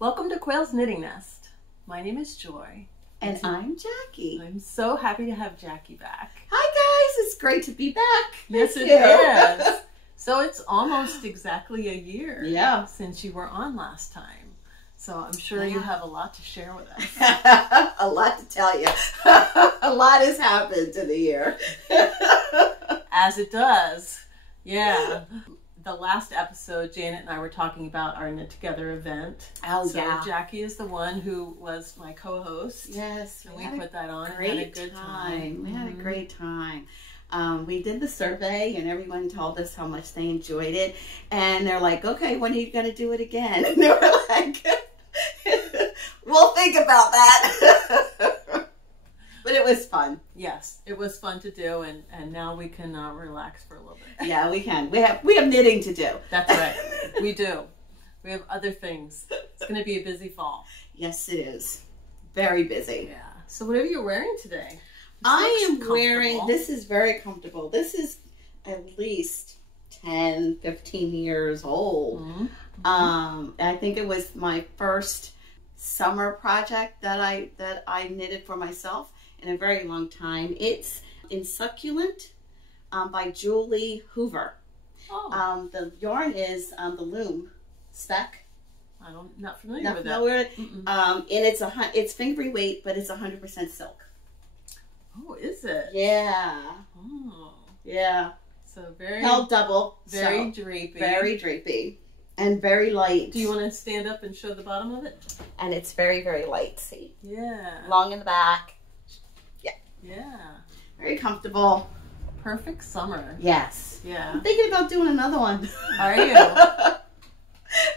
Welcome to Quail's Knitting Nest. My name is Joy. And I'm Jackie. I'm so happy to have Jackie back. Hi guys, it's great to be back. Yes, it is. So it's almost exactly a year since you were on last time. So I'm sure you have a lot to share with us. A lot to tell you. A lot has happened in the year. As it does. Yeah. The last episode, Janet and I were talking about our Knit Together event. Oh, so Jackie is the one who was my co-host. Yes. And we put that on and had a good time. We had a great time. We did the survey and everyone told us how much they enjoyed it. And they're like, okay, when are you going to do it again? And they were like, we'll think about that. But it was fun. Yes, it was fun to do, and now we can relax for a little bit. Yeah, we can. We have knitting to do. That's right. We do. We have other things. It's going to be a busy fall. Yes, it is. Very busy. Yeah. So what are you wearing today? I am wearing, this is very comfortable. This is at least 10, 15 years old. Mm-hmm. I think it was my first summer project that I knitted for myself in a very long time. It's in Succulent by Julie Hoover. Oh. The yarn is the Loom Speck. I'm not familiar with that. And it's fingery weight, but it's 100% silk. Oh, is it? Yeah. Oh. Yeah. So very held double. Very drapey. Very drapey. And very light. Do you want to stand up and show the bottom of it? And it's very, very light, see? Yeah. Long in the back. Yeah. Yeah. Very comfortable. Perfect summer. Yes. Yeah. I'm thinking about doing another one. Are you?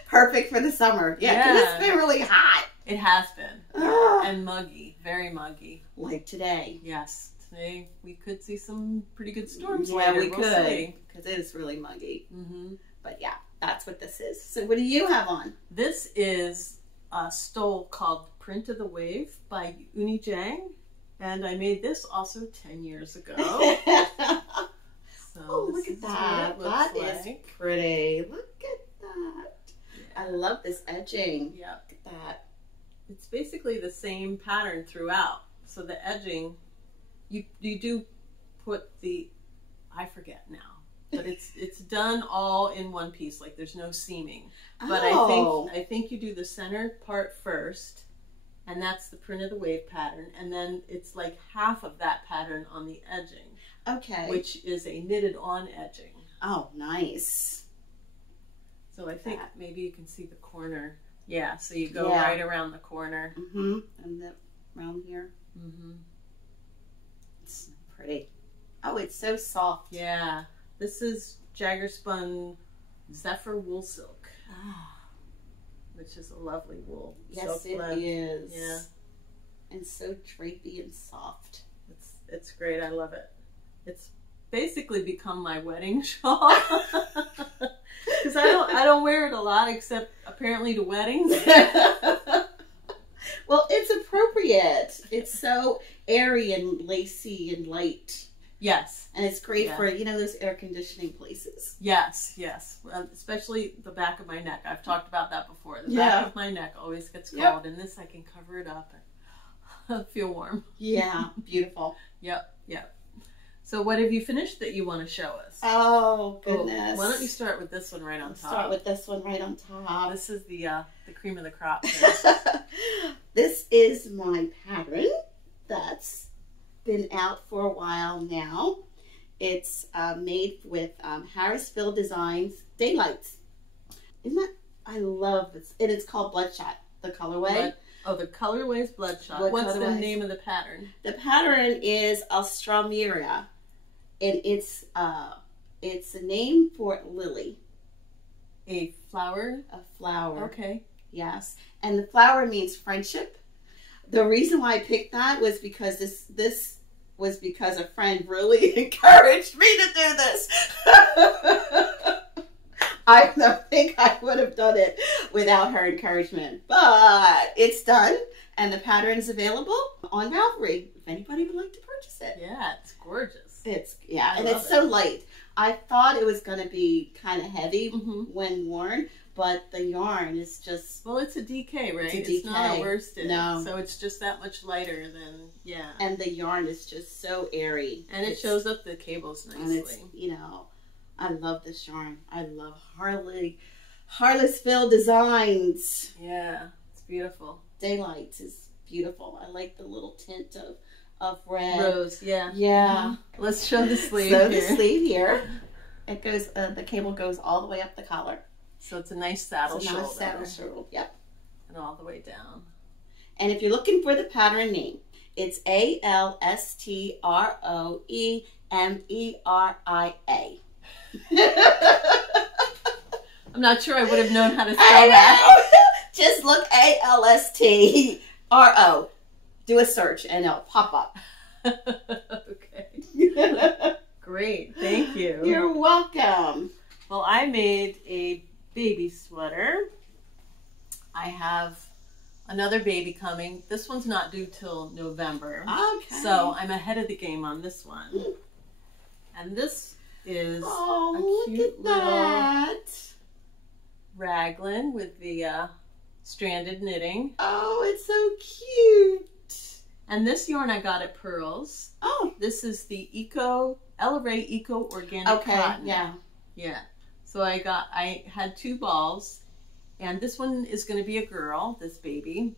Perfect for the summer. Yeah, because it's been really hot. It has been. And muggy. Very muggy. Like today. Yes. Today we could see some pretty good storms. Yeah, later. we We'll could. Because it is really muggy. Mm-hmm. But yeah, that's what this is. So what do you have on? This is a stole called Print of the Wave by Eunny Jang. And I made this also 10 years ago. So oh, look at that. That is pretty. Look at that. Yeah. I love this edging. Yeah. Look at that. It's basically the same pattern throughout. So the edging, you do put the, I forget now, but it's done all in one piece. Like there's no seaming. But I think you do the center part first, and that's the Print of the Wave pattern, and then it's like half of that pattern on the edging. Okay. Which is a knitted on edging. Oh, nice. So I think maybe you can see the corner. Yeah, so you go right around the corner. Mm-hmm. And around here. Mm-hmm. It's pretty. Oh, it's so soft. Yeah. This is JaggerSpun Zephyr wool silk. Which is a lovely wool. Yes, it is. Yeah. And so drapey and soft. It's great. I love it. It's basically become my wedding shawl. Because I don't wear it a lot except apparently to weddings. Well, it's appropriate. It's so airy and lacy and light. Yes. And it's great for, those air conditioning places. Yes, yes. Especially the back of my neck. I've talked about that before. The back of my neck always gets cold, and this I can cover it up and feel warm. Yeah, beautiful. Yep. So what have you finished that you want to show us? Oh, goodness. Why don't you start with this one right on top? Start with this one right on top. This is the cream of the crop. This is my pattern that's been out for a while now. It's made with Harrisville Designs Daylights. Isn't that? I love this. And it's called Bloodshot, the colorway. The colorway is Bloodshot. What's the name of the pattern? The pattern is Alstroemeria. And it's a name for lily. A flower? A flower. Okay. Yes. And the flower means friendship. The reason why I picked that was because this was because a friend really encouraged me to do this. I don't think I would have done it without her encouragement, but it's done and the pattern is available on Ravelry if anybody would like to purchase it. Yeah, it's gorgeous. It's and it's so light. I thought it was going to be kind of heavy when worn, but the yarn is just... Well, it's a DK, right? It's a DK. It's not a worsted. No. So it's just that much lighter than, yeah. And the yarn is just so airy. And it shows up the cables nicely. And it's, you know, I love this yarn. I love Harrisville Designs. Yeah, it's beautiful. Daylight is beautiful. I like the little tint of red. Rose, yeah. Yeah. Let's show the sleeve So here. the sleeve here, it goes, the cable goes all the way up the collar. So it's a nice saddle shoulder. Nice saddle shoulder, yep. And all the way down. And if you're looking for the pattern name, it's Alstroemeria. I'm not sure I would have known how to spell that. Just look Alstro. Do a search and it'll pop up. Okay. Great. Thank you. You're welcome. Well, I made a baby sweater. I have another baby coming. This one's not due till November. Okay. So I'm ahead of the game on this one. And this is a cute little raglan with the stranded knitting. Oh, it's so cute. And this yarn I got at Purl's. Oh. This is the Elevate Eco Organic Cotton. Yeah. Yeah. So I had 2 balls, and this one is going to be a girl, this baby.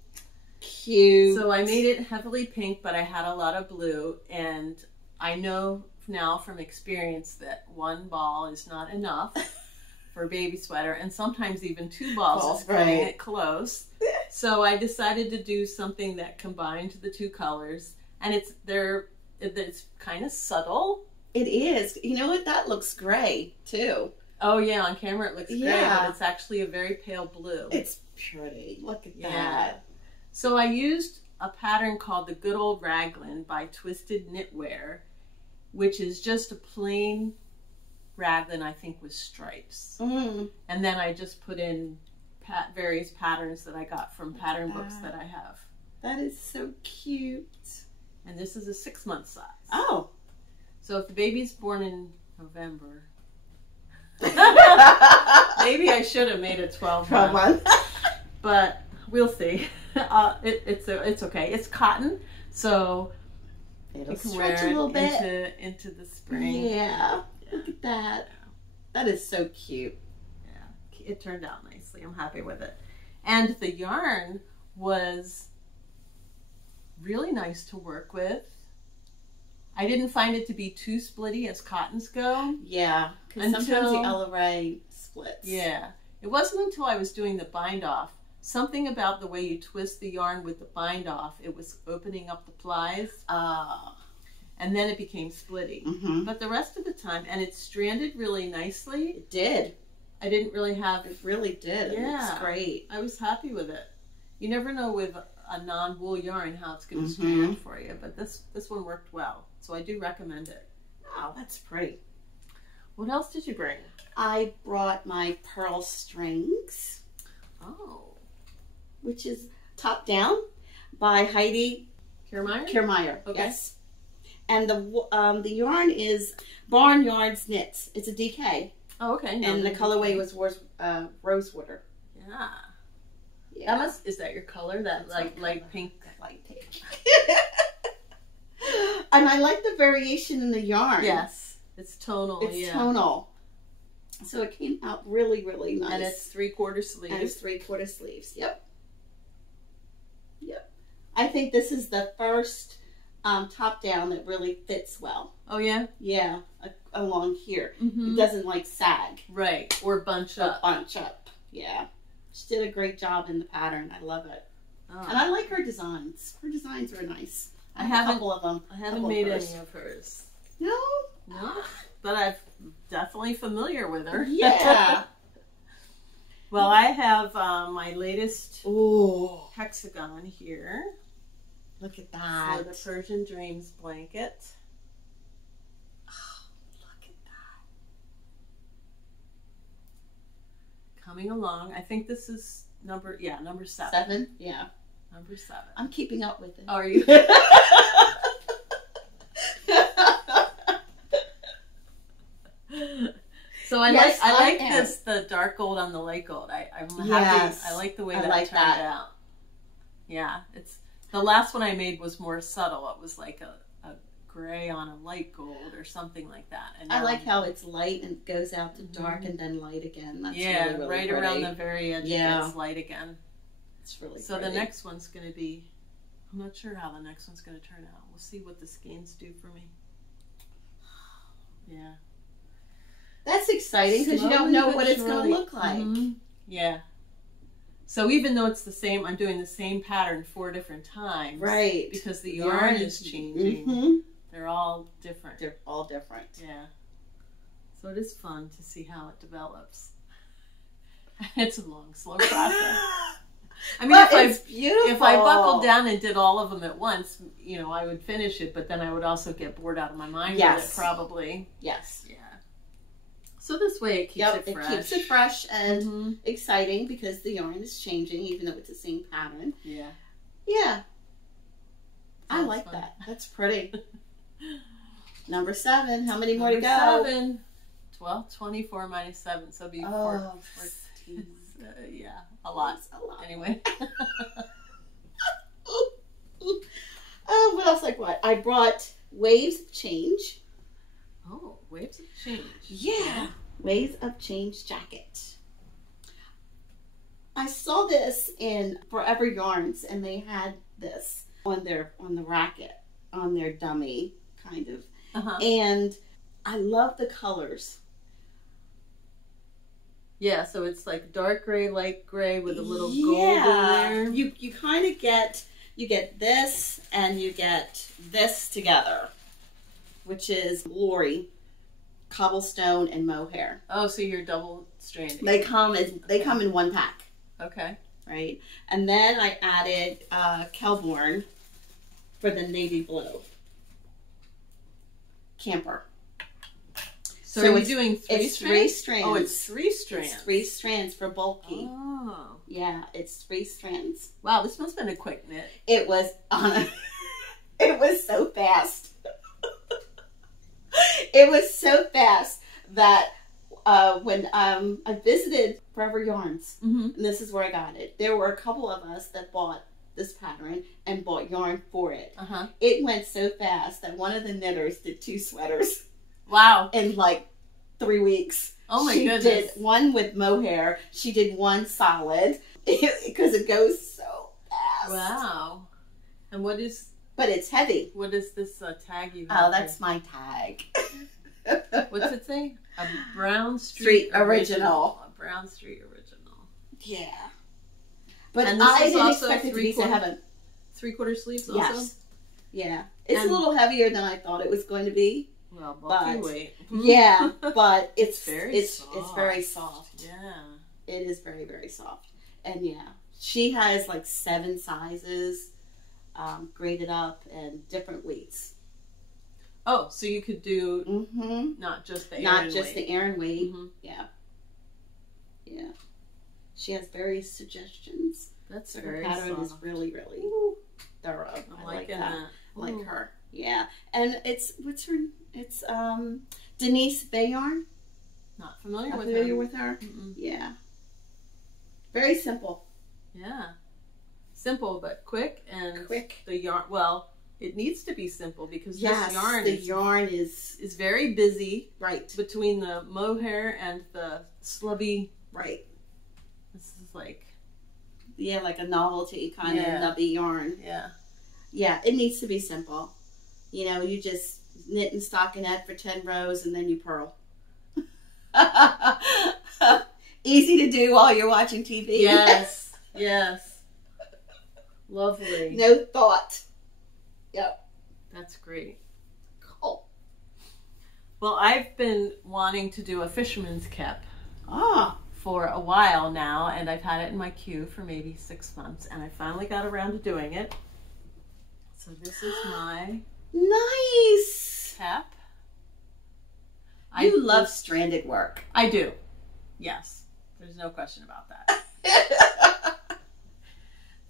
Cute. So I made it heavily pink, but I had a lot of blue, and I know now from experience that 1 ball is not enough for a baby sweater, and sometimes even 2 balls is cutting it close. So I decided to do something that combined the 2 colors, and it's kind of subtle. It is. You know what? That looks gray too. Oh yeah, on camera it looks gray, but it's actually a very pale blue. It's pretty. Look at that. So I used a pattern called the Good Old Raglan by Twisted Knitwear, which is just a plain raglan, I think, with stripes. And then I just put in various patterns that I got from pattern books that I have. That is so cute. And this is a 6-month size. Oh. So if the baby's born in November, maybe I should have made it 12 months. But we'll see. It's okay. It's cotton, so it'll stretch a little bit into the spring. Yeah. Look at that. That is so cute. Yeah. It turned out nicely. I'm happy with it. And the yarn was really nice to work with. I didn't find it to be too splitty as cottons go. Yeah, because sometimes the LRA splits. Yeah. It wasn't until I was doing the bind off, something about the way you twist the yarn with the bind off, it was opening up the plies. And then it became splitty. But the rest of the time, and it stranded really nicely. It did. I didn't really have... It really did. Yeah. It looks great. I was happy with it. You never know with a non-wool yarn how it's going to strand for you, but this one worked well. So I do recommend it. Wow, that's pretty. What else did you bring? I brought my Purl Strings. Oh. Which is top down by Heidi. Kirrmaier? Kirrmaier, okay. Yes. And the yarn is Barnyard Knits. It's a DK. Oh, okay. No, and the colorway was Rosewater. Yeah. Is that your color? That light pink? Light pink. And I like the variation in the yarn. Yes. It's tonal. It's tonal. So it came out really, really nice. And it's 3/4 sleeves. And it's 3/4 sleeves. Yep. Yep. I think this is the first top down that really fits well. Oh yeah? Yeah. Along here. It doesn't like sag. Right. Or bunch up. Bunch up. Yeah. She did a great job in the pattern. I love it. Oh. And I like her designs. Her designs are nice. I have a couple of them. I haven't made any of hers. No? No. But I'm definitely familiar with her. Yeah. Well, I have my latest hexagon here. Look at that. For the Persian Dreams blanket. Oh, look at that. Coming along. I think this is number 7. 7? Yeah. Number 7. I'm keeping up with it. Are you? So I like this, the dark gold on the light gold. I I'm happy. I like the way that turned out. Yeah, it's the last one I made was more subtle. It was like a gray on a light gold or something like that. And I like how it's light and goes out to dark and then light again. That's really, really right pretty. Around the very edge it gets light again. It's really so pretty. The next one's going to be, I'm not sure how the next one's going to turn out. We'll see what the skeins do for me. Yeah. That's exciting because you don't know what it's going to look like. Yeah. So even though it's the same, I'm doing the same pattern 4 different times. Right. Because the yarn is changing. They're all different. They're all different. Yeah. So it is fun to see how it develops. It's a long, slow process. I mean, if I buckled down and did all of them at once, you know, I would finish it, but then I would also get bored out of my mind with it, probably. Yes. Yeah. So this way it keeps it fresh. It keeps it fresh and exciting because the yarn is changing, even though it's the same pattern. Yeah. Yeah. I like that. That's pretty. Number 7. How many more to go? 7. 12, 24 minus 7. So it'll be 14. Yeah, a lot. That's a lot. Anyway. Oh, what else? Like what? I brought Waves of Change. Oh, Waves of Change. Yeah. Waves of Change jacket. I saw this in Forever Yarns, and they had this on the racket, on their dummy, kind of. And I love the colors. Yeah, so it's like dark gray, light gray with a little gold in there. You kind of get this and you get this together, which is Lori, cobblestone, and mohair. Oh, so you're double stranding. They come in one pack. Okay. Right, and then I added Kelborn for the navy blue camper. So are you doing 3 strands? 3 strands. Oh, it's 3 strands. It's 3 strands for bulky. Oh. Yeah, it's 3 strands. Wow, this must have been a quick knit. It was it was so fast. It was so fast that when I visited Forever Yarns, and this is where I got it, there were a couple of us that bought this pattern and bought yarn for it. It went so fast that one of the knitters did 2 sweaters. Wow. In like 3 weeks. Oh my goodness. She did one with mohair. She did one solid because it goes so fast. Wow. And what is... But it's heavy. What is this tag you have? Oh, that's my tag. What's it say? A Brown Street Original. A Brown Street Original. Yeah. But I didn't expect it to be so heavy. 3/4 sleeves also? Yes. Yeah. It's a little heavier than I thought it was going to be. Well, bulky weight. Yeah, but it's very soft. Yeah. It is very, very soft. And yeah, she has like 7 sizes, graded up and different weights. Oh, so you could do not just the Aran weight. The Aran weight. Yeah. Yeah. She has various suggestions. That's her very pattern soft. is really, really thorough. I'm I like liking that. I like her. Yeah. And it's Denise Bayron. Not familiar with her. Yeah. Very simple. Yeah. Simple but quick and quick. The yarn, well, it needs to be simple because this yarn is very busy. Right. Between the mohair and the slubby. Right. This is like. Yeah, like a novelty kind of nubby yarn. Yeah. Yeah, it needs to be simple. You know, you just knit and stockinette for 10 rows and then you purl. Easy to do while you're watching TV. Yes. Yes. Lovely. No thought. Yep. That's great. Cool. Well, I've been wanting to do a fisherman's cap for a while now, and I've had it in my queue for maybe 6 months, and I finally got around to doing it. So this is my nice cap. You love stranded work. I do. Yes. There's no question about that.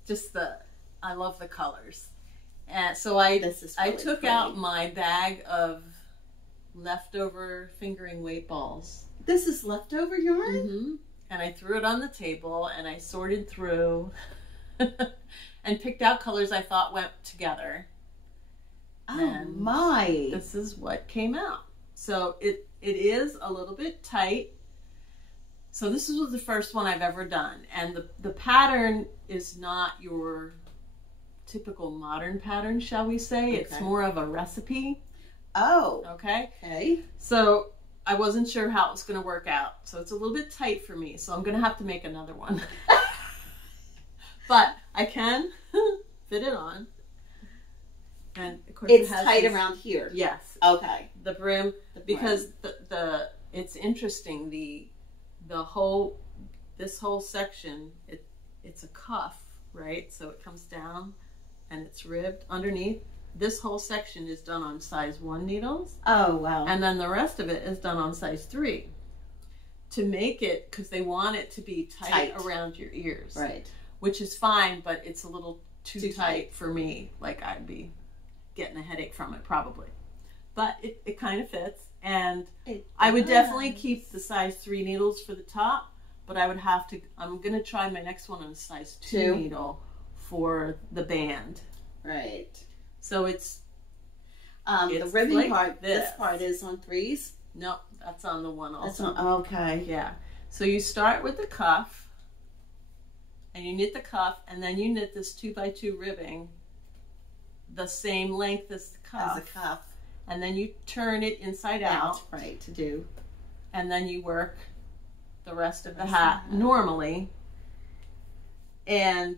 Just I love the colors. And so I took out my bag of leftover fingering weight balls. This is leftover yarn? and I threw it on the table and I sorted through and picked out colors I thought went together. Oh and my. This is what came out. So it is a little bit tight. So this was the first one I've ever done. And the pattern is not your typical modern pattern, shall we say. Okay. It's more of a recipe. Oh. Okay. Okay. So I wasn't sure how it was going to work out. So it's a little bit tight for me. So I'm going to have to make another one. But I can fit it on. And of course it's tight around here. Yes. Okay. The brim, because the it's interesting, this whole section, it's a cuff, right? So it comes down and it's ribbed underneath. This whole section is done on size 1 needles. Oh, wow. And then the rest of it is done on size 3 to make it, because they want it to be tight around your ears. Right. Which is fine, but it's a little too tight for me. Like, I'd be getting a headache from it probably. But it kind of fits. And I would definitely keep the size 3 needles for the top, but I would have to, I'm going to try my next one on a size 2 needle for the band. Right. So it's the ribbon like part, this part is on 3s? No, that's on the one also. Okay. Yeah. So you start with the cuff, and you knit the cuff, and then you knit this 2x2 ribbing the same length as the cuff. And then you turn it inside out. Right, to do. And then you work the rest of the hat normally. And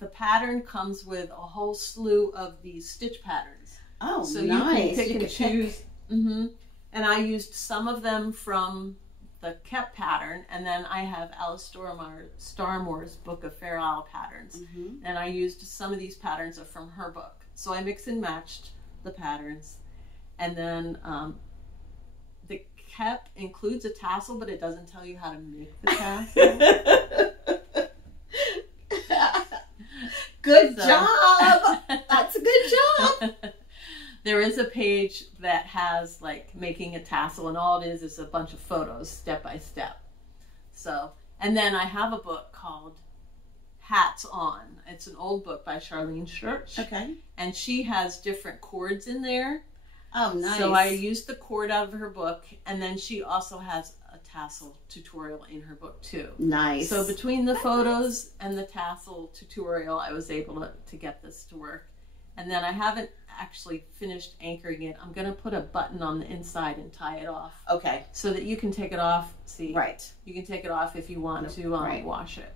the pattern comes with a whole slew of these stitch patterns. Oh, so nice. You can pick and choose. Mm-hmm. And I used some of them from the Kept pattern, and then I have Alstroemer's book of Fair Isle patterns. Mm-hmm. And I used some of these patterns are from her book. So I mix and matched the patterns. And then the Kept includes a tassel, but it doesn't tell you how to make the tassel. Good job! That's a good job! There is a page that has like making a tassel, and all it is a bunch of photos step by step. So, and then I have a book called Hats On. It's an old book by Charlene Church. Okay. And she has different cords in there. Oh, nice. So I used the cord out of her book, and then she also has a tassel tutorial in her book too. Nice. So between the photos and the tassel tutorial, I was able to get this to work. And then I haven't actually finished anchoring it. I'm going to put a button on the inside and tie it off. Okay. So that you can take it off. See? Right. You can take it off if you want to wash it.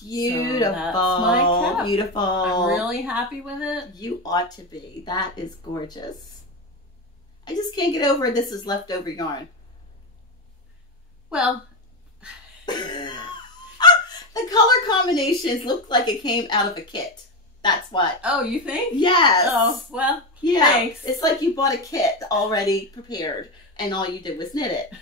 Beautiful. So that's my cap. Beautiful. I'm really happy with it. You ought to be. That is gorgeous. I just can't get over this is leftover yarn. Well, the color combinations look like it came out of a kit. That's what. Oh, you think? Yes. Oh, well, yeah. Thanks. It's like you bought a kit already prepared and all you did was knit it.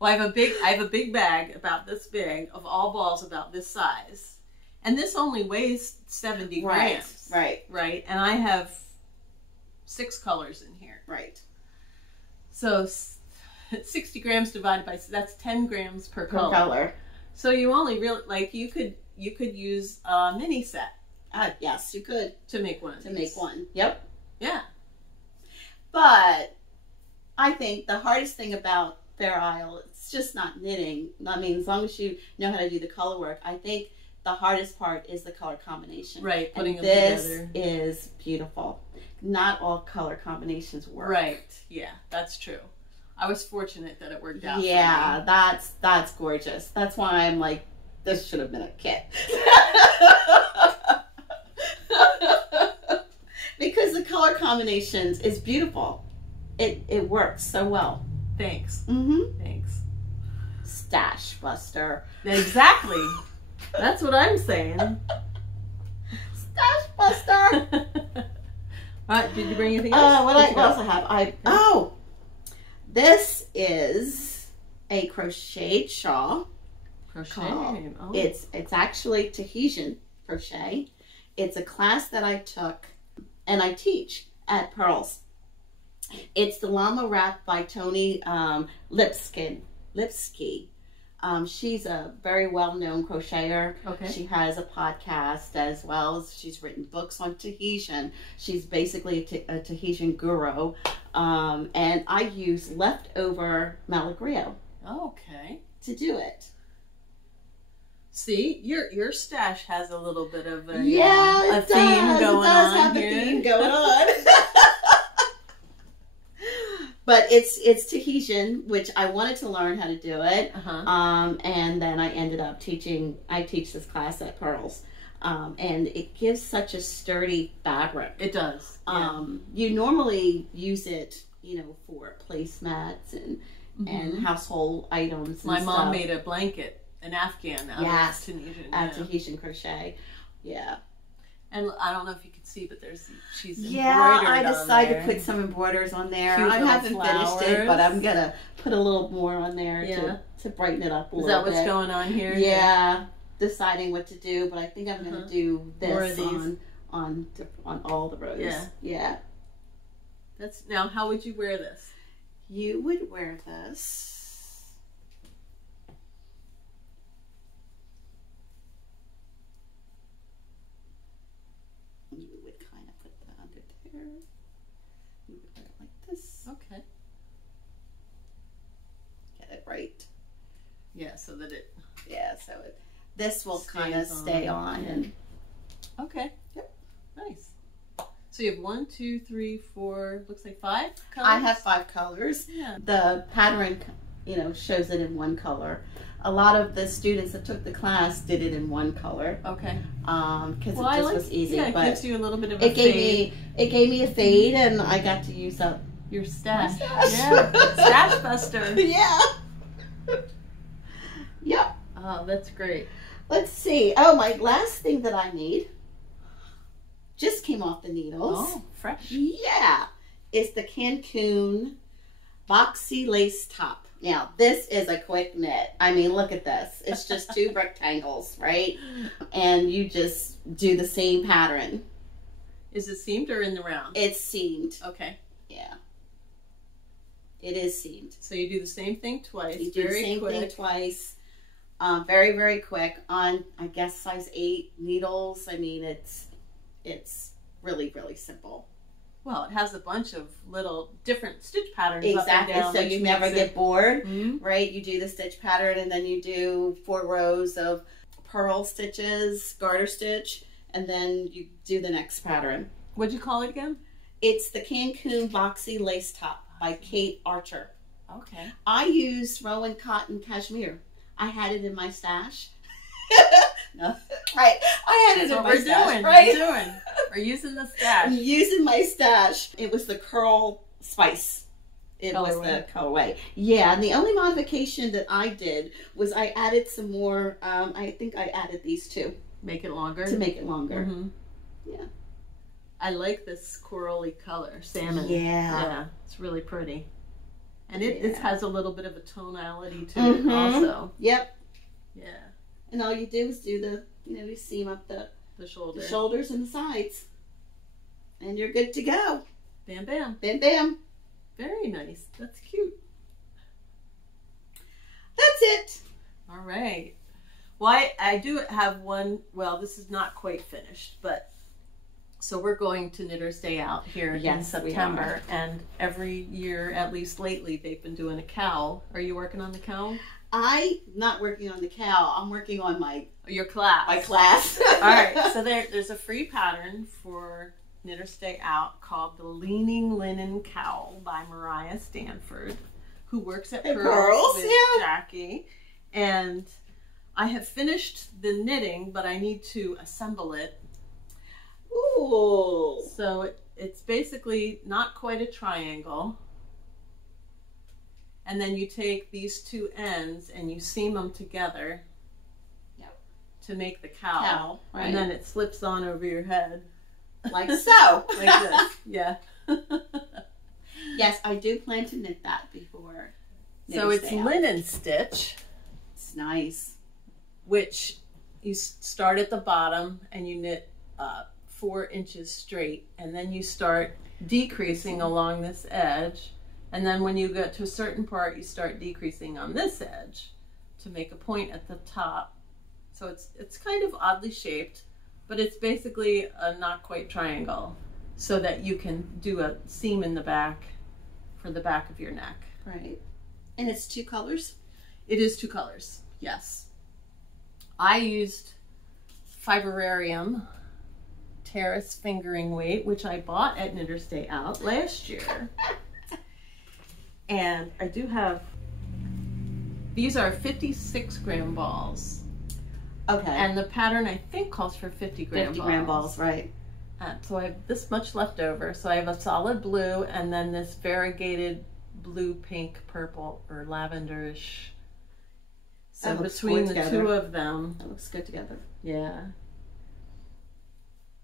Well, I have a big bag about this big of all balls about this size. And this only weighs 70 grams. Right. Right. And I have 6 colors in here. Right. So 60 grams divided by, that's 10 grams per color. So you only really, like, you could use a mini set. Yes, you could. To make one of these. Make one. Yep. Yeah. But I think the hardest thing about Fair Isle, it's just not knitting. I mean, as long as you know how to do the color work, I think the hardest part is the color combination. Right, putting them This together. is beautiful. Not all color combinations work. Right, yeah, that's true. I was fortunate that it worked out. Yeah, that's gorgeous. That's why I'm like, this should have been a kit. Because the color combinations is beautiful. It works so well. Thanks. Mm-hmm. Thanks. Stash buster. Exactly. That's what I'm saying. Stash buster. All right, did you bring anything else? What else I have? This is a crocheted shawl. Crochet. Oh. It's actually Tahitian crochet. It's a class that I took and I teach at Purl's. It's the Llama Wrap by Tony Lipsky. She's a very well-known crocheter. Okay. She has a podcast as well. She's written books on Tahitian. She's basically a Tahitian guru. And I use leftover Malagrio. Okay. To do it. See, your stash has a little bit of a theme going on here. A theme going on. But it's Tahitian, which I wanted to learn how to do it. And then I ended up teaching. I teach this class at Purl's, and it gives such a sturdy fabric. It does. Yeah. You normally use it, for placemats and household items. My mom made a blanket, an Afghan out of Tahitian crochet. Yeah. And I don't know if you can see, but she's embroidered I decided to put some embroiders on there. Cute I haven't finished it, but I'm gonna put a little more on there to brighten it up a little bit. Is that what's going on here? Yeah, deciding what to do, but I think I'm gonna do this on all the rows. Yeah. Now. How would you wear this? You would wear this. Okay. Get it right. Yeah, so that it. Yeah, so this will kind of stay on. And okay. Yep. Nice. So you have 1, 2, 3, 4. Looks like 5 colors. I have 5 colors. Yeah. The pattern, shows it in one color. A lot of the students that took the class did it in one color. Okay. Because it just was easy. Yeah, but it gives you a little bit of a fade. It gave me a fade, and I got to use up your stash. Yeah. Stash buster. Yeah. Yep. Oh, that's great. Let's see. Oh, my last thing that I need just came off the needles. Oh, fresh. Yeah. It's the Cancun boxy lace top. Now, this is a quick knit. I mean, look at this. It's just 2 rectangles, right? And you just do the same pattern. Is it seamed or in the round? It's seamed. Okay. Yeah. It is seamed. So you do the same thing twice. You do the same thing twice. Very, very quick on, I guess, size 8 needles. I mean, it's really, really simple. Well, it has a bunch of little different stitch patterns. Exactly. Up and down, so you never get bored, right? You do the stitch pattern, and then you do 4 rows of purl stitches, garter stitch, and then you do the next pattern. What'd you call it again? It's the Cancun Boxy Lace Top by Kate Archer. Okay. I used Rowan Cotton Cashmere. I had it in my stash. No. Right. I had it in my stash. Right? We're using the stash. I'm using my stash. It was the Curl Spice. It was the colorway. Yeah, and the only modification that I did was I added some more, I think I added these 2. Make it longer? To make it longer. Yeah. I like this corally color, salmon. Yeah. Yeah, it's really pretty. And it has a little bit of a tonality to it also. Yep. Yeah. And all you do is do the, you seam up the shoulders and the sides. And you're good to go. Bam, bam. Bam, bam. Very nice. That's cute. That's it. All right. Well, I do have one. Well, this is not quite finished, but so we're going to Knitters Day Out here in September. And every year, at least lately, they've been doing a cowl. Are you working on the cowl? I'm not working on the cowl. I'm working on your class. My class. All right. So there's a free pattern for Knitters Day Out called the Leaning Linen Cowl by Mariah Stanford, who works at Purl's with Jackie. And I have finished the knitting, but I need to assemble it. Ooh. So it's basically not quite a triangle. And then you take these 2 ends and you seam them together to make the cowl. Right. And then it slips on over your head. Like so. Like this. Yeah. Yes, I do plan to knit that before. So it's linen stitch. It's nice. Which you start at the bottom and you knit 4 inches straight. And then you start decreasing along this edge. And then when you get to a certain part, you start decreasing on this edge to make a point at the top. So it's kind of oddly shaped, but it's basically a not quite triangle so that you can do a seam in the back for the back of your neck. Right. And it's 2 colors? It is 2 colors, yes. I used Fiberarium Terrace fingering weight, which I bought at Knitter's Day Out last year. And I do have, these are 56 gram balls. Okay. And the pattern I think calls for 50 gram balls. 50 gram balls, right. So I have this much left over. So I have a solid blue and then this variegated blue, pink, purple, or lavenderish. So between the two of them. That looks good together. Yeah.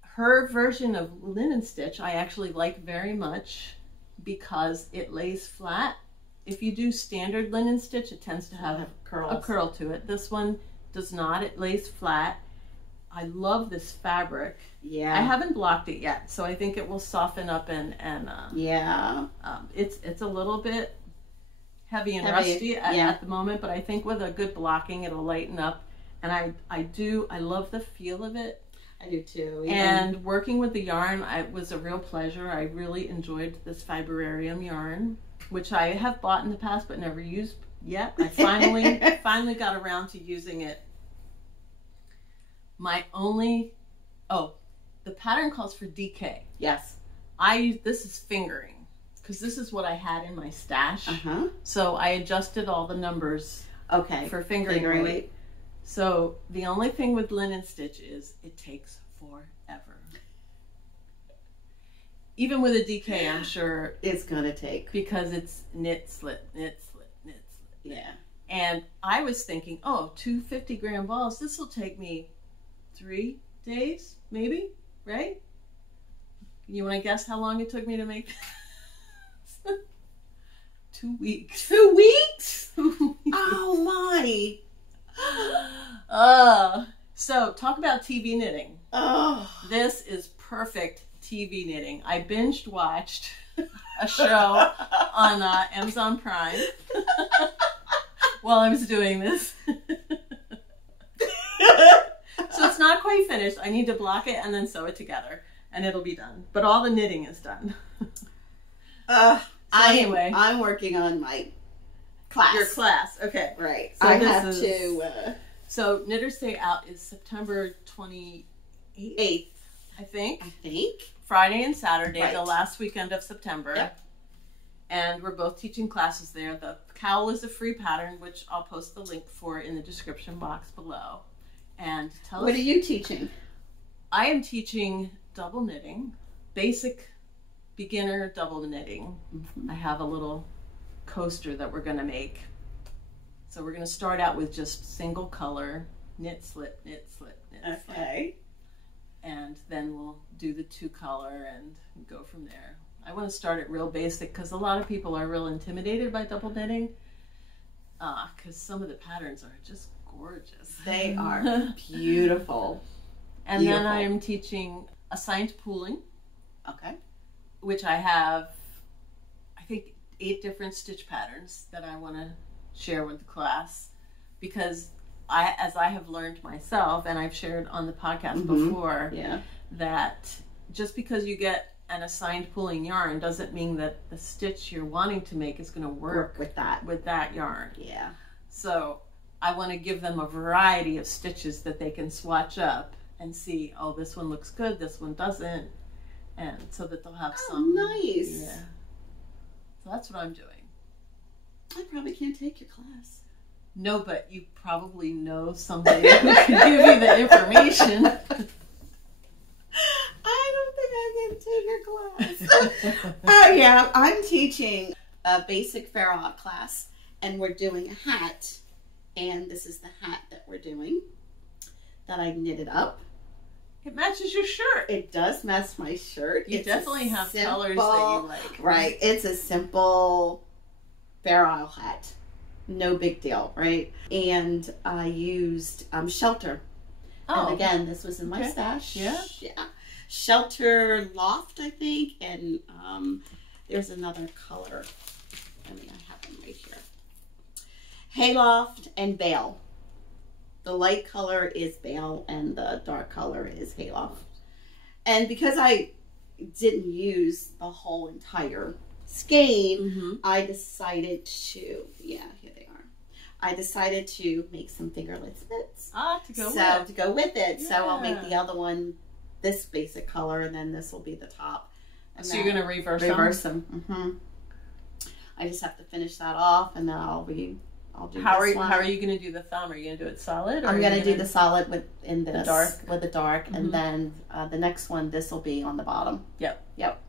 Her version of linen stitch I actually like very much because it lays flat. If you do standard linen stitch, it tends to have a curl to it. This one does not. It lays flat. I love this fabric. Yeah. I haven't blocked it yet, so I think it will soften up and yeah. It's a little bit heavy and rusty at the moment, but I think with a good blocking, it'll lighten up. And I love the feel of it. I do too. And working with the yarn, it was a real pleasure. I really enjoyed this Fiberarium yarn, which I have bought in the past but never used yet. I finally got around to using it. The pattern calls for DK. Yes. This is fingering because this is what I had in my stash. So I adjusted all the numbers for fingering weight. So the only thing with linen stitch is it takes forever. Even with a DK, I'm sure it's gonna take, because it's knit, slit, knit, slit, knit, slit. Yeah. And I was thinking, oh, 2 50 gram balls, this will take me 3 days, maybe, right? You want to guess how long it took me to make this? 2 weeks. 2 weeks? Oh my. So talk about TV knitting. Oh, this is perfect TV knitting. I binge watched a show on Amazon Prime while I was doing this. So it's not quite finished. I need to block it and then sew it together and it'll be done. But all the knitting is done. Anyway, I'm working on my class. Your class, okay. Right. So I have to... So Knitter's Day Out is September 28th, I think. Friday and Saturday, the last weekend of September. Yep. And we're both teaching classes there. The Cowl is a free pattern, which I'll post the link for in the description box below. And tell us... What are you teaching? I am teaching double knitting, basic beginner double knitting. I have a little coaster that we're going to make. So we're going to start out with just single color, knit, slit, knit, slit, knit, slit. And then we'll do the 2 color and go from there. I want to start it real basic because a lot of people are real intimidated by double knitting because some of the patterns are just gorgeous. They are beautiful. And then I'm teaching assigned pooling. Okay. Which I have, I think, 8 different stitch patterns that I want to share with the class because as I have learned myself, and I've shared on the podcast before, that just because you get an assigned pooling yarn doesn't mean that the stitch you're wanting to make is going to work with that yarn. Yeah. So I want to give them a variety of stitches that they can swatch up and see, oh, this one looks good, this one doesn't, and so that they'll have some. Nice. Yeah. So that's what I'm doing. I probably can't take your class. No, but you probably know somebody who can give you the information. I don't think I can take your class. Oh yeah, I'm teaching a basic ferrule class, and we're doing a hat. And this is the hat that we're doing, that I knitted up. It matches your shirt. It does match my shirt. You definitely have colors that you like. Right. It's a simple ferrule hat. No big deal, right? And I used shelter. Oh. And again, this was in my stash. Yeah. Yeah. Shelter Loft, I think, and there's another color. I mean, I have them right here. Hayloft and Bale. The light color is Bale and the dark color is Hayloft. And because I didn't use the whole entire skein, I decided to, yeah, here they are. I decided to make some fingerless bits. To go with it. Yeah. So I'll make the other one this basic color, and then this will be the top. And so you're going to reverse them? I just have to finish that off, and then I'll do How are you going to do the thumb? Are you going to do it solid? Or I'm going to do the solid with the dark, and then the next one, this will be on the bottom. Yep.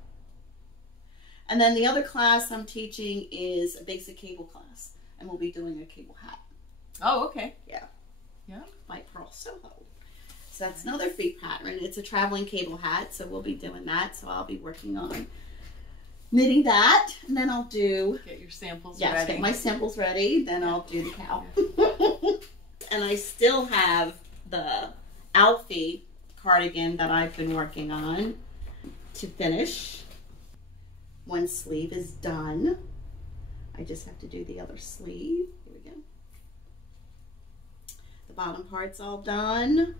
And then the other class I'm teaching is a basic cable class, and we'll be doing a cable hat. Oh, okay. Yeah. By Purl Strings. So that's another free pattern. It's a traveling cable hat, so we'll be doing that. So I'll be working on knitting that, and then I'll get your samples ready. Get my samples ready. Then I'll do the cowl. And I still have the Alfie cardigan that I've been working on to finish. One sleeve is done. I just have to do the other sleeve. Here we go. The bottom part's all done,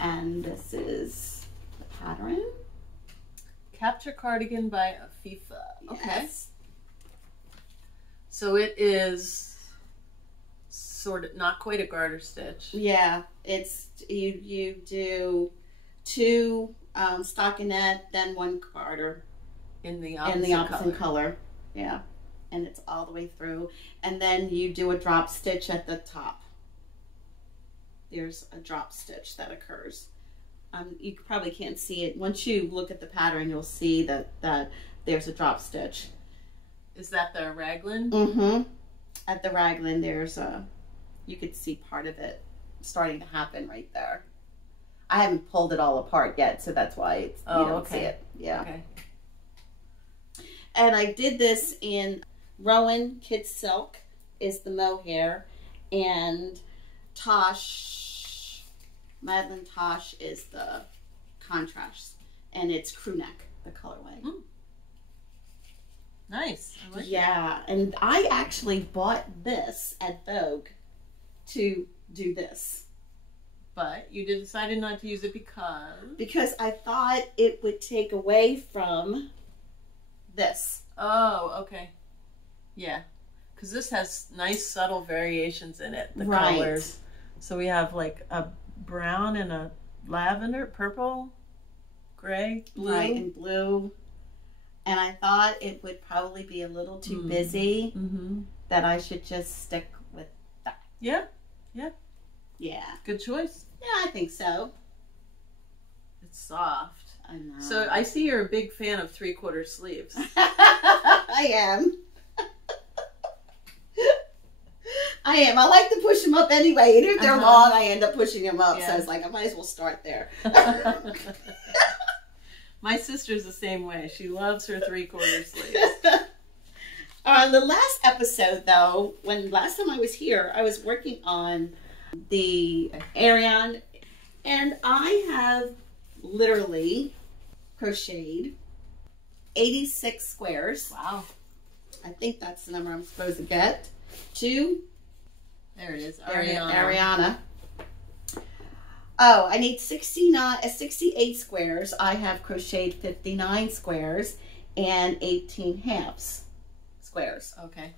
and this is the pattern. Capture Cardigan by Afifa. Okay. Yes. So it is sort of not quite a garter stitch. Yeah, it's you do 2 stockinette, then 1 garter in the opposite color. Yeah, and it's all the way through, and then you do a drop stitch at the top. There's a drop stitch that occurs. You probably can't see it. Once you look at the pattern, you'll see that there's a drop stitch. Is that the Raglan? Mm-hmm. At the Raglan, there's you could see part of it starting to happen right there. I haven't pulled it all apart yet, so that's why you don't see it. Yeah. Okay. And I did this in Rowan Kid Silk is the mohair, and Madeline Tosh is the contrast, and it's crew neck, the colorway. Nice. I like it. And I actually bought this at Vogue to do this. But you decided not to use it because I thought it would take away from this. Oh, okay. Yeah. Because this has nice subtle variations in it, the colors. So we have like a brown and a lavender, purple, gray, blue. Right, and blue. And I thought it would probably be a little too busy, that I should just stick with that. Yeah. Yeah. Good choice. Yeah, I think so. It's soft. I know. So I see you're a big fan of 3/4 sleeves. I am. I am. I like to push them up anyway. And if they're long, I end up pushing them up. So it's like, I might as well start there. My sister's the same way. She loves her 3/4 sleeves. On the last episode, though, last time I was here, I was working on the Ariana, and I have literally crocheted 86 squares. Wow. I think that's the number I'm supposed to get. There it is. Ariana. Oh, I need 68 squares. I have crocheted 59 squares and 18 halves squares. Okay.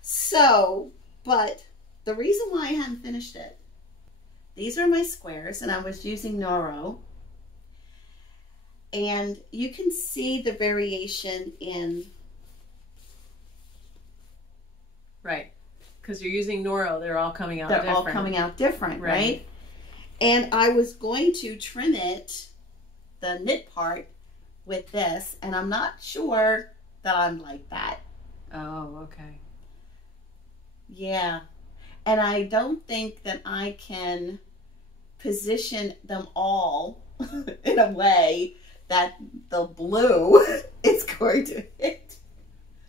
So, but the reason why I haven't finished it, these are my squares, and I was using Noro. And you can see the variation in... Right. Because you're using Noro, they're all coming out different. They're all coming out different, right? And I was going to trim it, the knit part, with this, and I'm not sure that I'm like that. Oh, okay. Yeah. And I don't think that I can position them all in a way that the blue is going to hit.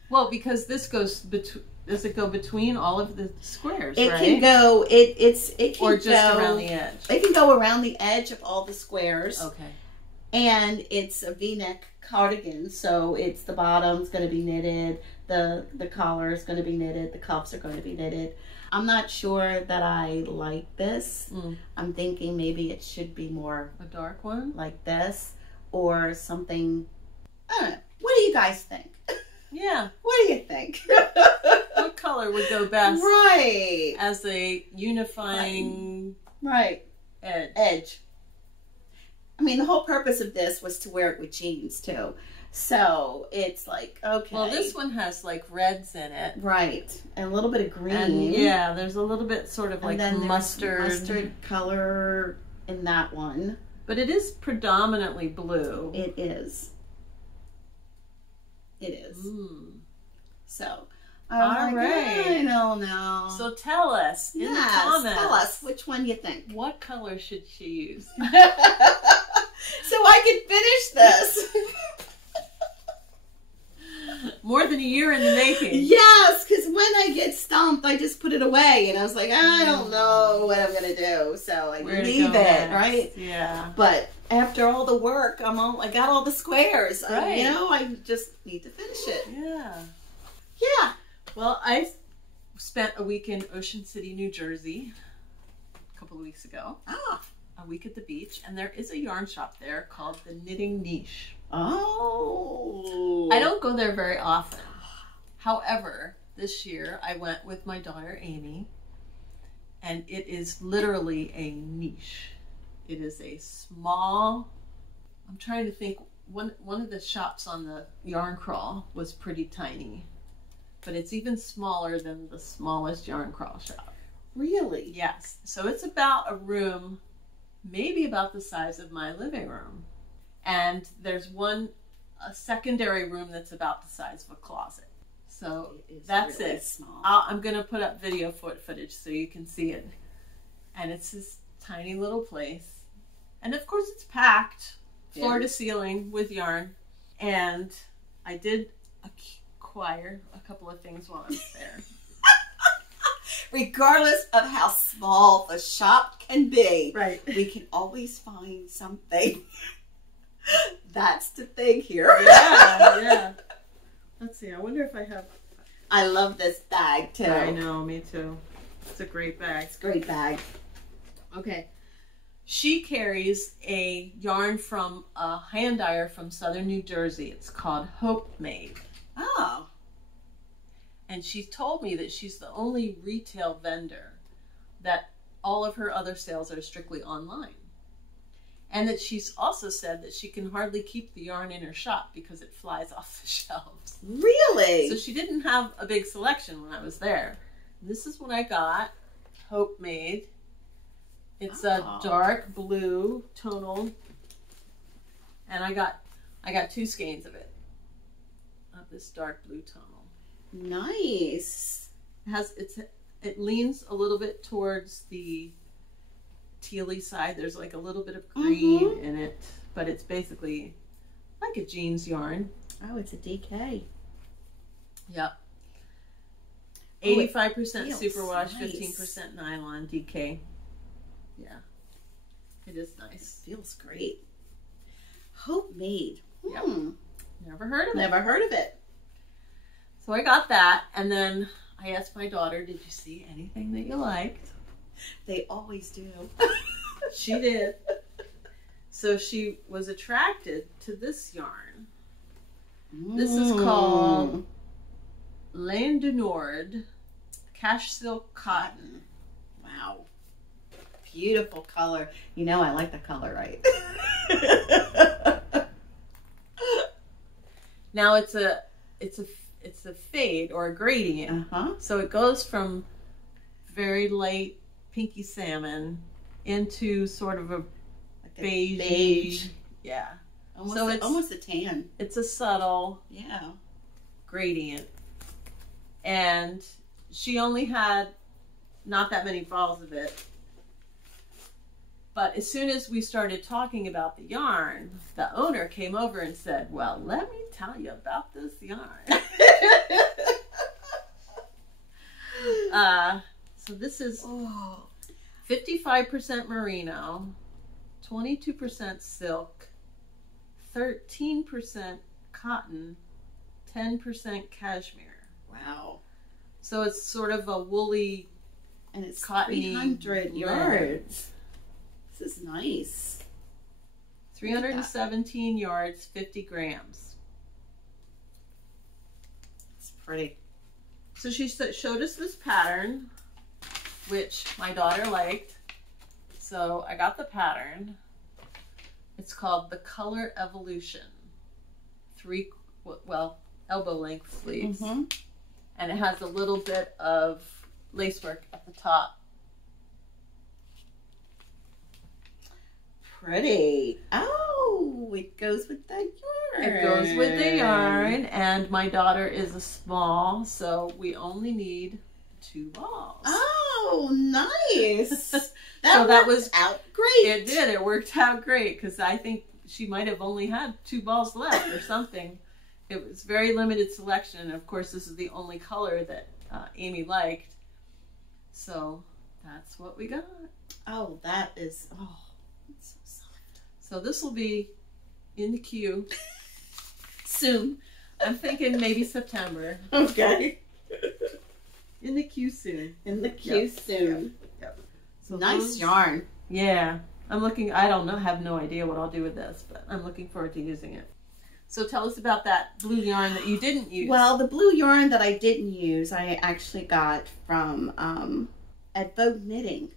Well, because this goes between... Does it go between all of the squares? It can go. It can or just go, around the edge. It can go around the edge of all the squares. Okay. And it's a V-neck cardigan, so it's the bottom's going to be knitted, the collar is going to be knitted, the cuffs are going to be knitted. I'm not sure that I like this. I'm thinking maybe it should be more a dark one like this, or something. I don't know. What do you guys think? Yeah. What do you think? What color would go best? Right. As a unifying edge. I mean, the whole purpose of this was to wear it with jeans too. So it's like, okay. Well, this one has like reds in it. Right. And a little bit of green. And yeah, there's a little bit sort of like mustard color in that one. But it is predominantly blue. It is. It is. So, all right. I don't know. So tell us in the comments. Tell us which one you think. What color should she use? So I can finish this. More than a year in the making. Yes, because when I get stumped, I just put it away, and I was like, I don't know what I'm gonna do, so I leave it, right? Yeah. But after all the work, I got all the squares. Right. You know, I just need to finish it. Yeah. Yeah. Well, I spent a week in Ocean City, New Jersey, a couple of weeks ago. A week at the beach, and there is a yarn shop there called the Knitting Niche. Oh. I don't go there very often. However, this year I went with my daughter Amy, and it is literally a niche. It is a small, I'm trying to think, one of the shops on the yarn crawl was pretty tiny, but it's even smaller than the smallest yarn crawl shop. Really? Yes. So it's about a room, maybe about the size of my living room. And there's a secondary room that's about the size of a closet. So that's really it. Small. I'm going to put up video footage so you can see it. And it's this tiny little place. And of course it's packed floor to ceiling with yarn. And I did acquire a couple of things while I was there. Regardless of how small the shop can be, right, we can always find something. That's the thing here. Yeah. Let's see. I wonder if I have. I love this bag too. I know, me too. It's a great bag. It's a great bag. Okay. She carries a yarn from a hand dyer from southern New Jersey. It's called Hope Made. Oh. And she told me that she's the only retail vendor, that all of her other sales are strictly online. And that she's also said that she can hardly keep the yarn in her shop because it flies off the shelves. Really? So she didn't have a big selection when I was there. This is what I got, Hope Made. It's a dark blue tonal. And I got 2 skeins of it, of this dark blue tonal. Nice. It leans a little bit towards the tealy side. There's like a little bit of green in it, but it's basically like a jeans yarn. Oh, it's a DK. Yep. 85% superwash, nice. 15% nylon DK. Yeah. It is nice. Feels great. Hope Made. Yep. Never heard of it. Never heard of it. So I got that, and then I asked my daughter, did you see anything that you liked? They always do. She did. So she was attracted to this yarn. This is called Laine du Nord Cash Silk Cotton. Wow. Beautiful color. You know I like the color, right? Now it's a fade or a gradient. So it goes from very light pinky salmon into sort of a like beige. Yeah. Almost a tan. It's a subtle yeah gradient. And she only had not that many balls of it. But as soon as we started talking about the yarn, the owner came over and said, well, let me tell you about this yarn. So this is 55% merino, 22% silk, 13% cotton, 10% cashmere. Wow. So it's sort of a woolly, and it's cottony 300 yards. This is nice. 317 yards, 50 grams. It's pretty. So she showed us this pattern, which my daughter liked. So I got the pattern. It's called the Color Evolution. Elbow length sleeves. Mm-hmm. And it has a little bit of lacework at the top. Pretty. Oh, it goes with the yarn. It goes with the yarn, and my daughter is a small, so we only need 2 balls. Oh, nice. that was out great. It did. It worked out great because I think she might have only had 2 balls left or something. It was very limited selection, and of course this is the only color that Amy liked. So that's what we got. Oh, that is, oh, it's so soft. So this will be in the queue soon. I'm thinking maybe September. Okay. In the queue soon. In the queue soon. Yep. So nice yarn. Yeah. I'm looking, I don't know, have no idea what I'll do with this, but I'm looking forward to using it. So tell us about that blue yarn that you didn't use. Well, the blue yarn that I didn't use, I actually got from at Vogue Knitting.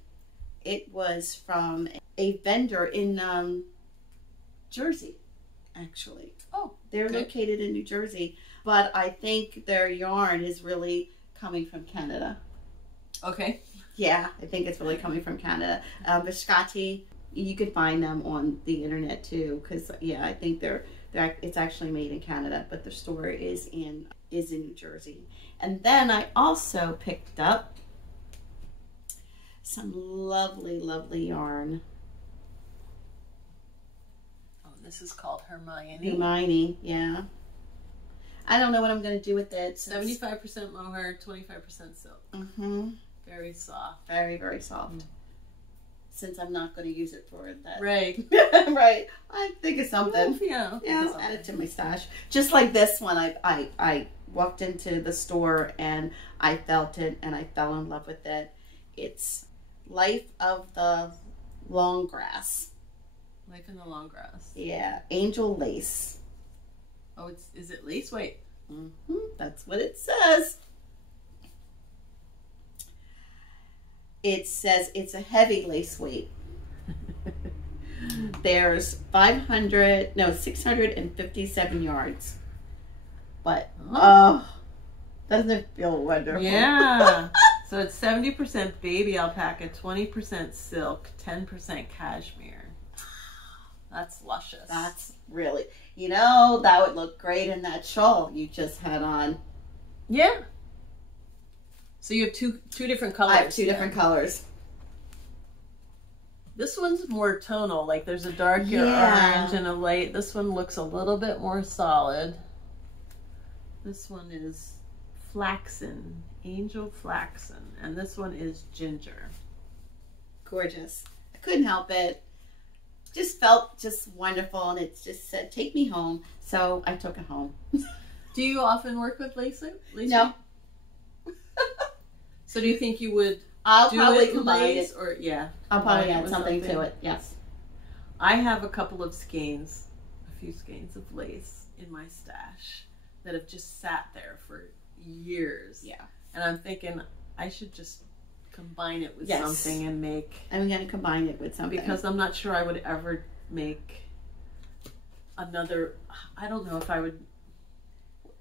It was from a vendor in Jersey, actually. Oh, they're located in New Jersey, but I think their yarn is really coming from Canada. Okay. Yeah, I think it's really coming from Canada. Biscotti, you can find them on the internet too, because yeah, I think it's actually made in Canada, but the store is in New Jersey. And then I also picked up some lovely, lovely yarn. Oh, this is called Hermione. Hermione, yeah. I don't know what I'm going to do with it. 75% mohair, 25% silk. Mm-hmm. Very soft. Very, very soft. Since I'm not going to use it for that. Right. Right. I think of something. Yeah. I'll add it to my stash. Just like this one, I walked into the store and I felt it and I fell in love with it. It's Life of the Long Grass. Life in the Long Grass. Yeah. Angel Lace. Oh, is it lace? Wait. Mm-hmm. That's what it says. It says it's a heavy lace weight. There's 657 yards. But, doesn't it feel wonderful? Yeah. So it's 70% baby alpaca, 20% silk, 10% cashmere. That's luscious. That's really, that would look great in that shawl you just had on. Yeah. So you have two different colors. I have two different colors. This one's more tonal, like there's a darker orange and a light. This one looks a little bit more solid. This one is flaxen, angel flaxen, and this one is ginger. Gorgeous. I couldn't help it. Just felt just wonderful, and it just said, take me home. So I took it home. Do you often work with lace? No. So do you think you would I'll do probably it combine lace, it. or I'll probably add something to it, yes. I have a couple of skeins, a few skeins of lace in my stash that have just sat there for years. Yeah. And I'm thinking I should just combine it with something and make... I'm going to combine it with something. Because I'm not sure I would ever make another... I don't know if I would...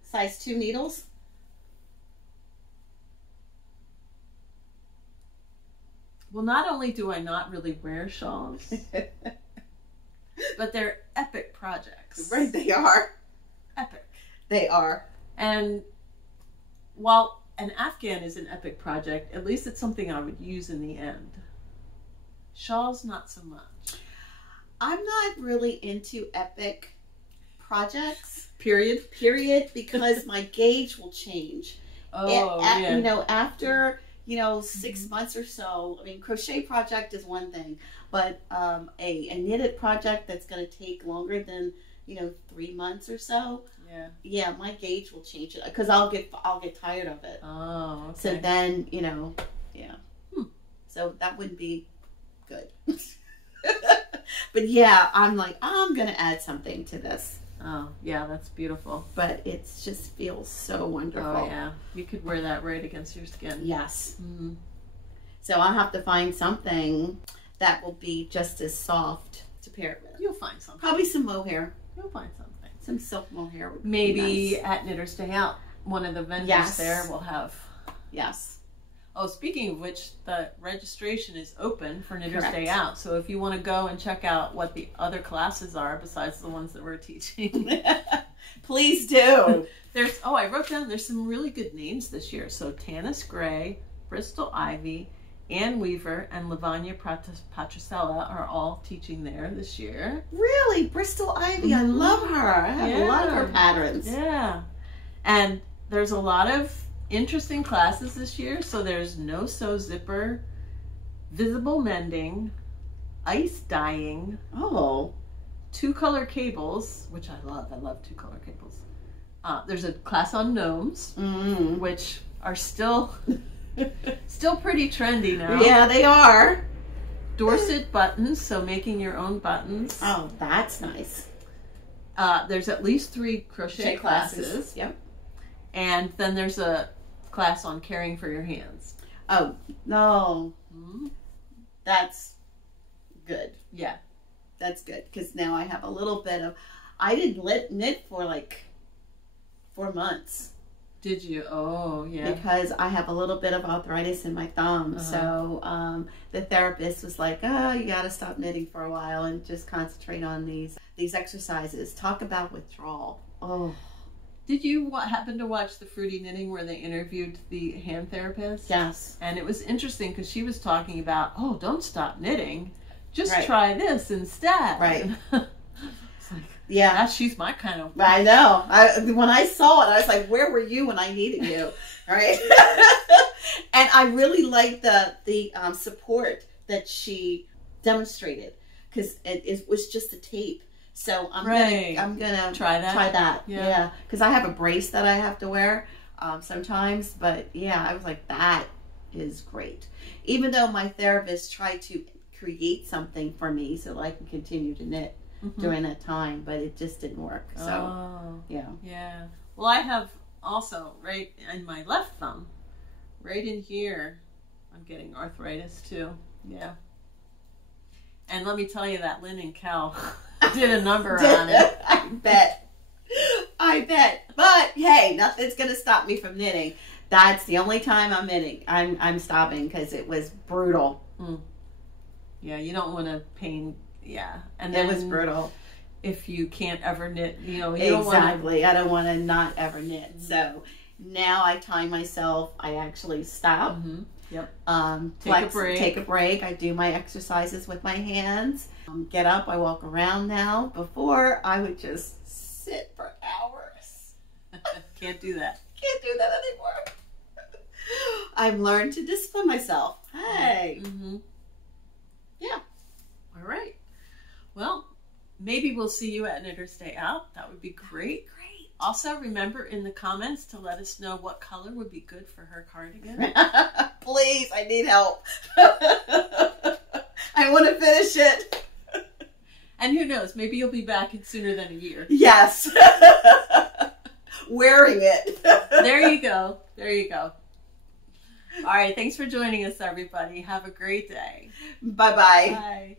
Size 2 needles? Well, not only do I not really wear shawls, but they're epic projects. Right, they are. Epic. They are. And while an Afghan is an epic project, at least it's something I would use in the end. Shawls, not so much. I'm not really into epic projects. Period, because my gauge will change. Oh, after... 6 months or so. I mean, crochet project is one thing, but a knitted project that's going to take longer than 3 months or so. Yeah, my gauge will change it because I'll get tired of it. Oh, okay. So then so that wouldn't be good. But yeah, I'm like, I'm gonna add something to this. Oh yeah, that's beautiful. But it just feels so wonderful. Oh yeah, you could wear that right against your skin. Yes. So I'll have to find something that will be just as soft to pair it with. You'll find something. Probably some mohair. You'll find something. Some silk mohair would be maybe nice. at Knitters Day Out, one of the vendors there will have. Yes. Oh, speaking of which, the registration is open for Knitters Correct. Day Out. So if you want to go and check out what the other classes are besides the ones that we're teaching, please do. I wrote down there's some really good names this year. So Tanis Gray, Bristol Ivy, Ann Weaver, and Lavanya Patricella are all teaching there this year. Really? Bristol Ivy, I love her. I have a lot of her patterns. Yeah. And there's a lot of interesting classes this year. So there's no sew zipper, visible mending, ice dyeing, two color cables, which I love. I love two color cables. There's a class on gnomes, which are still pretty trendy now. Yeah, they are. Dorset buttons, so making your own buttons. Oh, that's nice. There's at least 3 crochet classes. Yep. And then there's a class on caring for your hands. Oh, no. That's good. Yeah. That's good, because now I have a little bit of... I didn't knit for like 4 months. Did you? Oh, yeah. Because I have a little bit of arthritis in my thumb. So the therapist was like, you got to stop knitting for a while and just concentrate on these exercises. Talk about withdrawal. Oh. Did you happen to watch the Fruity Knitting where they interviewed the hand therapist? Yes. And it was interesting because she was talking about, don't stop knitting. Just try this instead. Right. It's like, yeah. She's my kind of... I know. When I saw it, I was like, where were you when I needed you? Right. And I really liked the support that she demonstrated, because it was just a tape. So I'm gonna try that. Yeah. Because I have a brace that I have to wear sometimes. But yeah, I was like, that is great. Even though my therapist tried to create something for me so that I can continue to knit during that time, but it just didn't work. So yeah. Well, I have also right in my left thumb, right in here, I'm getting arthritis too. Yeah. And let me tell you, that linen cowl did a number on it. I bet. But hey, nothing's gonna stop me from knitting. That's the only time I'm knitting. I'm stopping because it was brutal. Yeah, you don't want to pain. Yeah, and then it was brutal. If you can't ever knit, you don't exactly. I don't want to not ever knit. So now I time myself. I actually stop. Yep. Take a break. I do my exercises with my hands. Get up. I walk around now. Before, I would just sit for hours. Can't do that. Can't do that anymore. I've learned to discipline myself. Hey. Yeah. All right. Well, maybe we'll see you at Knitters Day Out. That would be great. Also, remember in the comments to let us know what color would be good for her cardigan. Please, I need help. I want to finish it. And who knows, maybe you'll be back in sooner than a year. Yes. Wearing it. There you go. There you go. All right, thanks for joining us, everybody. Have a great day. Bye-bye. Bye.